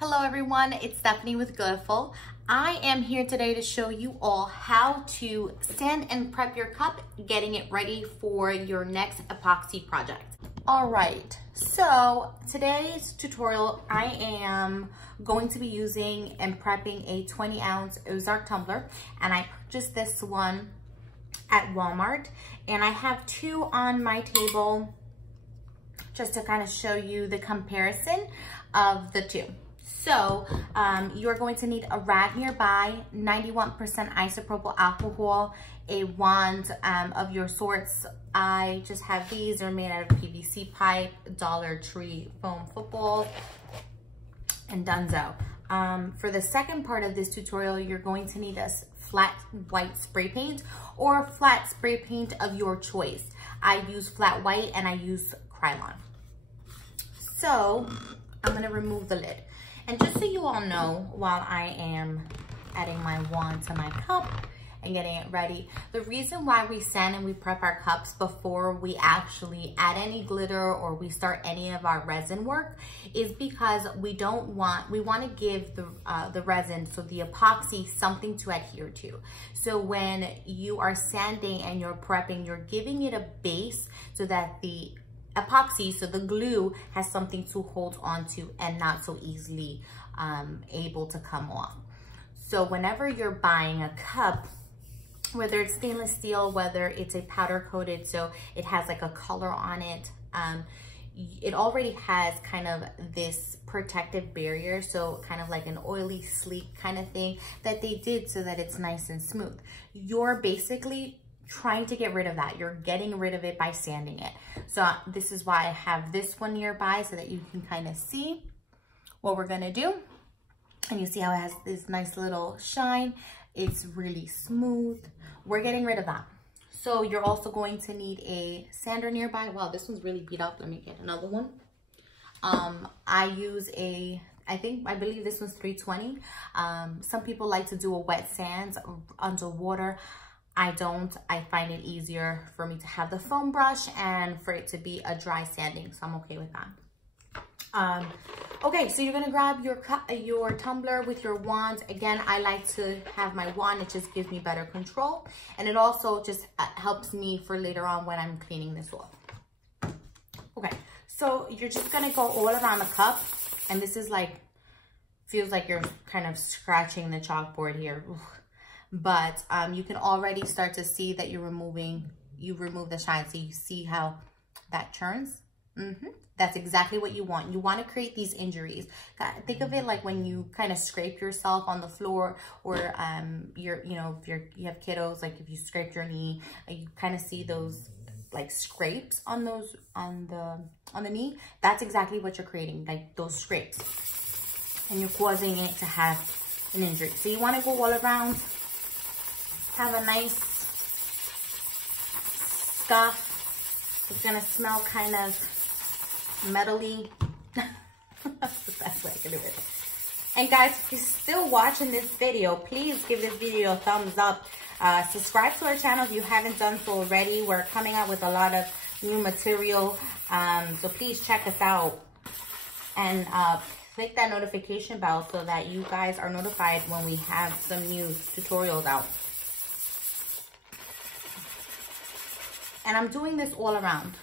Hello everyone, it's Stephanie with GLITTAFUL. I am here today to show you all how to sand and prep your cup, getting it ready for your next epoxy project. All right, so today's tutorial, I am going to be using and prepping a 20-ounce Ozark tumbler, and I purchased this one at Walmart, and I have two on my table just to kind of show you the comparison of the two. So you're going to need a rag nearby, 91% isopropyl alcohol, a wand of your sorts. I just have these. They're made out of PVC pipe, Dollar Tree foam football, and Dunzo. For the second part of this tutorial, you're going to need a flat white spray paint or flat spray paint of your choice. I use flat white and I use Krylon. So I'm gonna remove the lid. And just so you all know, while I am adding my wand to my cup and getting it ready, the reason why we sand and we prep our cups before we actually add any glitter or we start any of our resin work is because we want to give the resin, so the epoxy, something to adhere to. So when you are sanding and you're prepping, you're giving it a base so that the epoxy, so the glue, has something to hold on to and not so easily able to come off. So whenever you're buying a cup, whether it's stainless steel, whether it's a powder coated, so it has like a color on it, it already has kind of this protective barrier, so kind of like an oily, sleek kind of thing that they did so that it's nice and smooth. You're basically trying to get rid of that. You're getting rid of it by sanding it. So this is why I have this one nearby so that you can kind of see what we're gonna do. And you see how it has this nice little shine. It's really smooth. We're getting rid of that. So you're also going to need a sander nearby. Wow, this one's really beat up. Let me get another one. I use I believe this one's 320. Some people like to do a wet sand underwater. I don't. I find it easier for me to have the foam brush and for it to be a dry sanding, so I'm okay with that. Okay, so you're gonna grab your tumbler with your wand. Again, I like to have my wand. It just gives me better control, and it also just helps me for later on when I'm cleaning this off. Okay, so you're just gonna go all around the cup, and this is like, feels like you're kind of scratching the chalkboard here. Ooh. But you can already start to see that you remove the shine. So you see how that churns. That's exactly what you want. You want to create these injuries. Think of it like when you kind of scrape yourself on the floor, or you have kiddos, like if you scrape your knee, you kind of see those like scrapes on the knee. That's exactly what you're creating, like those scrapes, and you're causing it to have an injury. So you want to go all around. Have a nice scuff. It's gonna smell kind of metally. That's the best way I can do it. And guys, if you're still watching this video, please give this video a thumbs up. Subscribe to our channel if you haven't done so already. We're coming out with a lot of new material, so please check us out. And click that notification bell so that you guys are notified when we have some new tutorials out. And I'm doing this all around.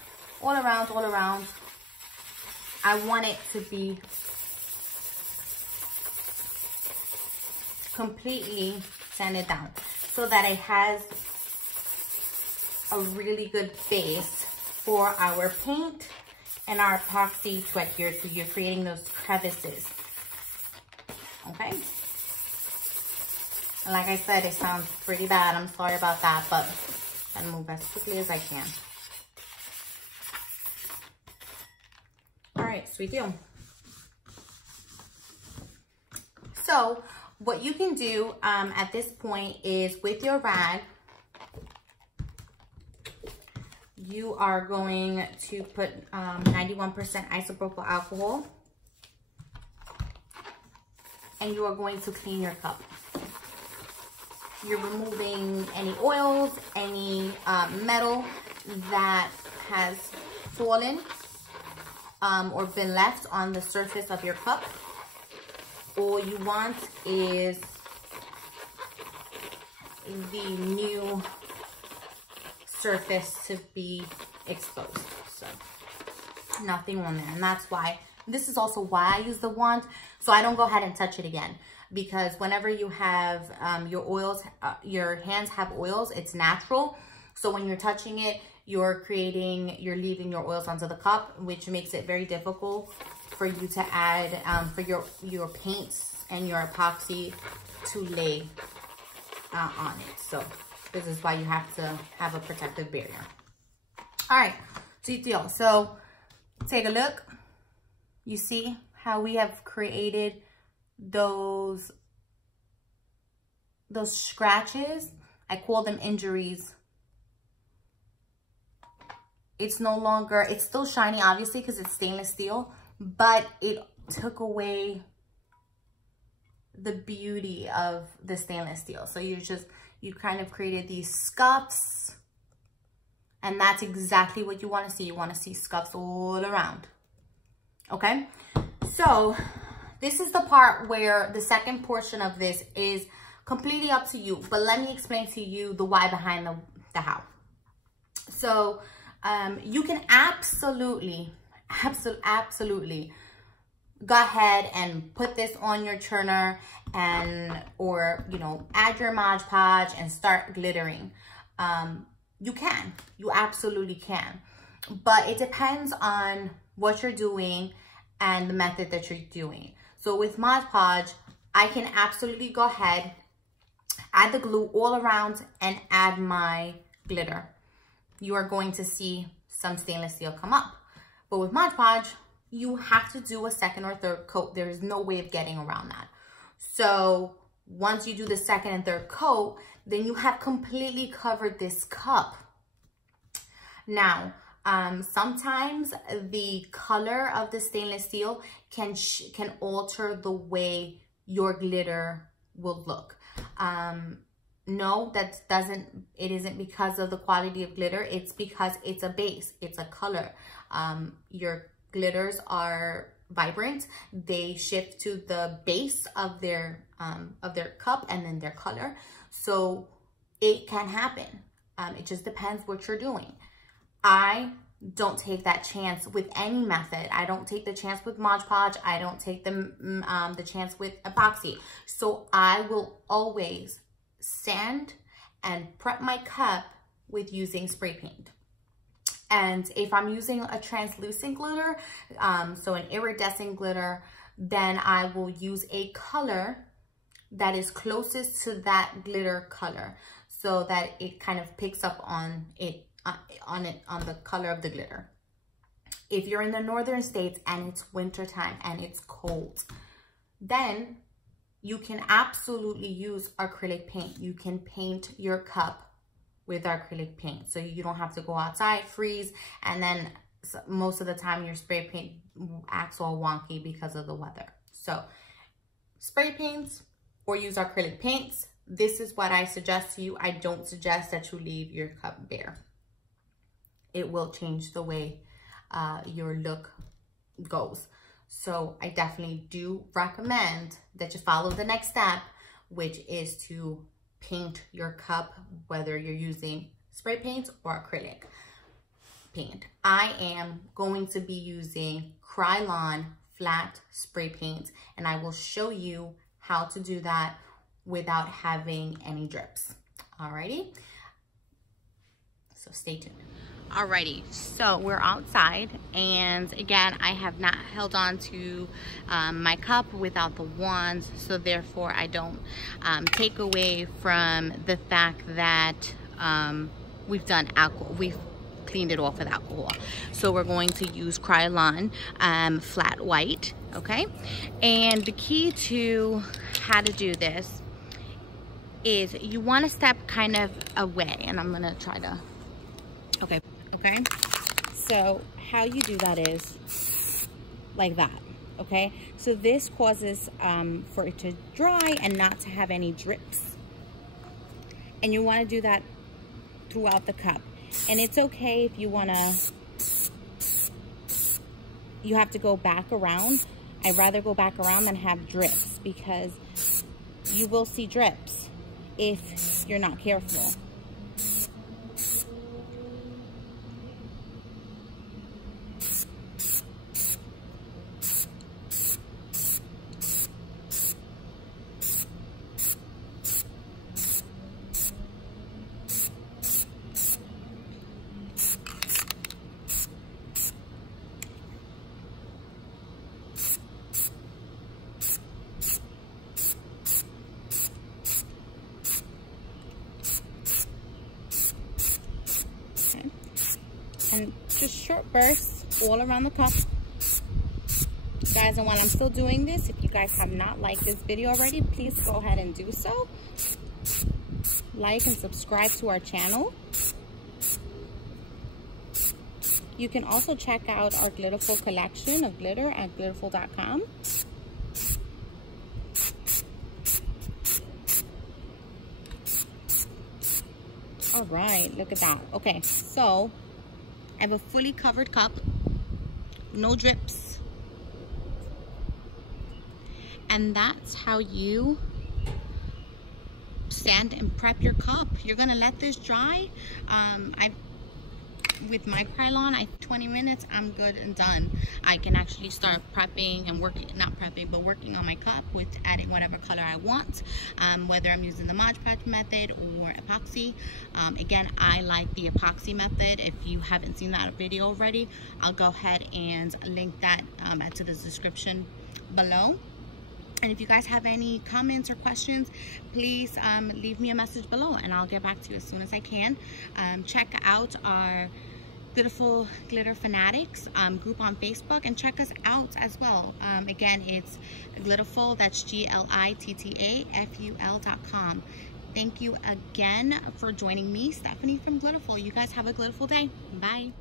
All around, all around. I want it to be completely sanded down so that it has a really good base for our paint and our epoxy to adhere to. You're creating those crevices. Okay? And like I said, it sounds pretty bad. I'm sorry about that, but and move as quickly as I can. All right, sweet deal. So what you can do at this point is with your rag, you are going to put 91% isopropyl alcohol, and you are going to clean your cup. You're removing any oils, any metal that has fallen or been left on the surface of your cup. all you want is the new surface to be exposed. So nothing on there. And that's why, this is also why I use the wand, so I don't go ahead and touch it again. Because whenever you have your oils, your hands have oils, it's natural. So when you're touching it, you're leaving your oils onto the cup, which makes it very difficult for you to add, for your paints and your epoxy to lay on it. So this is why you have to have a protective barrier. All right, so take a look. You see how we have created those scratches? I call them injuries. It's no longer, it's still shiny obviously because it's stainless steel, but it took away the beauty of the stainless steel. So you kind of created these scuffs, and that's exactly what you want to see. You want to see scuffs all around. Okay, so this is the part where the second portion of this is completely up to you, but let me explain to you the why behind the how. So you can absolutely go ahead and put this on your churner or add your Mod Podge and start glittering. You absolutely can, but it depends on what you're doing and the method that you're doing. So with Mod Podge, I can absolutely go ahead, add the glue all around and add my glitter. You are going to see some stainless steel come up. But with Mod Podge, you have to do a second or third coat. There is no way of getting around that. So once you do the second and third coat, then you have completely covered this cup. Now, sometimes the color of the stainless steel can alter the way your glitter will look. No, it isn't because of the quality of glitter. It's because it's a base, it's a color. Your glitters are vibrant. They shift to the base of their cup and then their color. So it can happen. It just depends what you're doing. I don't take that chance with any method. I don't take the chance with Mod Podge. I don't take the chance with epoxy. So I will always sand and prep my cup with using spray paint. And if I'm using a translucent glitter, so an iridescent glitter, then I will use a color that is closest to that glitter color, so that it kind of picks up on the color of the glitter. If you're in the northern states and it's winter time and it's cold, then you can absolutely use acrylic paint. You can paint your cup with acrylic paint, so you don't have to go outside, freeze, and then most of the time your spray paint acts all wonky because of the weather. So spray paints or use acrylic paints. This is what I suggest to you. I don't suggest that you leave your cup bare. It will change the way your look goes. So I definitely do recommend that you follow the next step, which is to paint your cup, whether you're using spray paint or acrylic paint. I am going to be using Krylon flat spray paint, and I will show you how to do that without having any drips. Alrighty, so stay tuned. Alrighty, so we're outside, and again, I have not held on to my cup without the wands, so therefore I don't take away from the fact that we've done alcohol. We've cleaned it off with alcohol. So we're going to use Krylon flat white, okay? And the key to how to do this is you want to step kind of away, and I'm gonna try to, okay, so how you do that is like that, okay? So this causes for it to dry and not to have any drips, and you want to do that throughout the cup. And it's okay if you want to, you have to go back around I'd rather go back around than have drips, because you will see drips if you're not careful. And just short bursts all around the cup, guys. And while I'm still doing this, if you guys have not liked this video already, please go ahead and do so. Like and subscribe to our channel. You can also check out our GLITTAFUL collection of glitter at GLITTAFUL.com. All right, look at that. Okay, so I have a fully covered cup, no drips. And that's how you sand and prep your cup. You're gonna let this dry. With my Krylon, 20 minutes, I'm good and done. I can actually start prepping and working, not prepping, but working on my cup with adding whatever color I want, whether I'm using the Mod Podge method or epoxy. Again, I like the epoxy method. If you haven't seen that video already, I'll go ahead and link that to the description below. And if you guys have any comments or questions, please leave me a message below and I'll get back to you as soon as I can. Check out our GLITTAFUL Glitter Fanatics group on Facebook, and check us out as well. Again, it's GLITTAFUL, that's GLITTAFUL.com. Thank you again for joining me, Stephanie from GLITTAFUL. You guys have a GLITTAFUL day. Bye.